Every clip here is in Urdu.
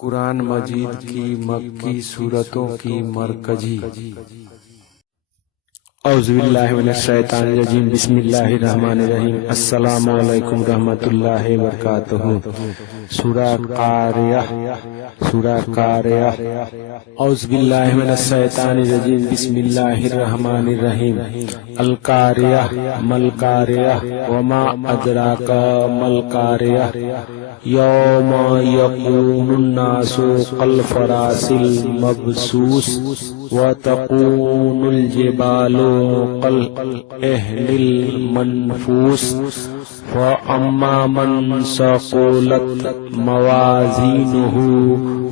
قرآن مجید کی مکی سورتوں کی مرکزی اعوذ باللہ من الشیطان الرجیم بسم اللہ الرحمن الرحیم السلام علیکم رحمۃ اللہ وبرکاتہ۔ سورہ قاریہ اعوذ باللہ من الشیطان الرجیم بسم اللہ الرحمن الرحیم القاریہ ملقاریہ وما ادراک ملقاریہ یوم یکون الناس کالفراش المبثوث وتکون الجبال كالعهن المنفوش فأما من ثقلت موازينه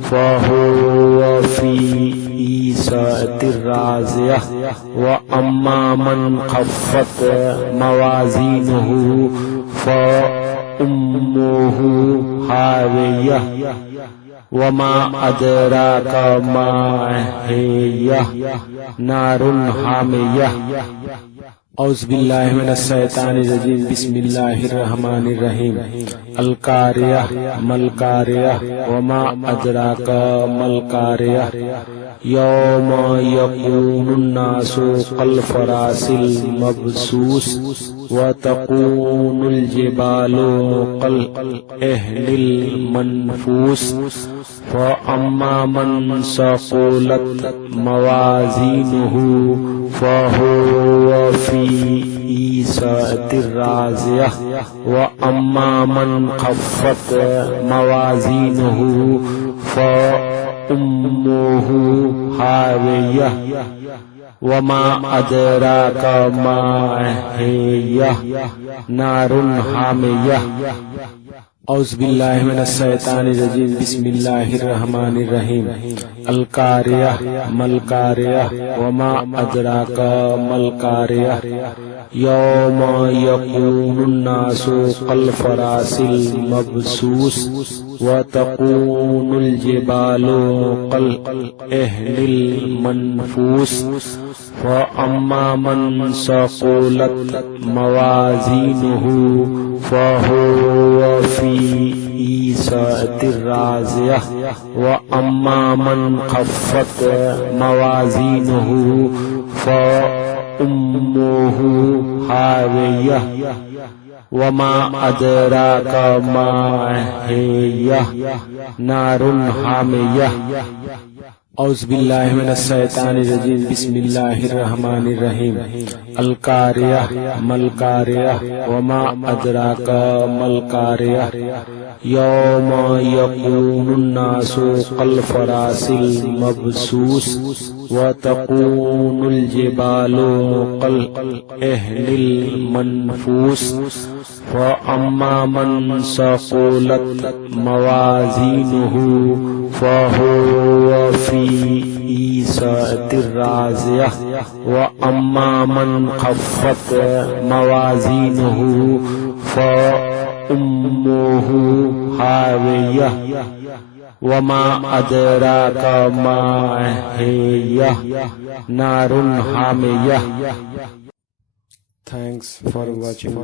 فهو في عيشة راضية وأما من خفت موازينه فأمه هاوية وما أدراك ما هي نار حامية۔ اعوذ باللہ من الشیطان الرجیم بسم اللہ الرحمن الرحیم القاریہ ملقاریہ وما ادراک ملقاریہ یوم یکون الناس کالفراش المبثوث وتکون الجبال كالعهن المنفوش فأما من ثقلت موازينه فهو في عيشة راضية وأما من خفت موازينه فأمه هاوية وما أدراك ما هي نار حامية۔ اعوذ باللہ من الشیطان الرجیم بسم اللہ الرحمن الرحیم القاریہ ملقاریہ وما ادراک ملقاریہ یوم یکون الناس کالفراش المبثوث وتکون الجبال كالعهن المنفوش فأما من ثقلت موازينه فهو في عيشة راضية وأما من خفت موازينه فأمه هاوية وما أدراك ما هي نار حامية۔ اعوذ باللہ من الشیطان الرجیم بسم اللہ الرحمن الرحیم القاریہ ملقاریہ وما ادراک ملقاریہ یوم یکون الناس کالفراش المبثوث وتکون الجبال كالعهن المنفوش فأما من ثقلت موازينه فهو في عيشة راضية وأما من خفت موازينه فأمه هاوية وما أدراك ما هي نار حامية۔ Thanks for watching.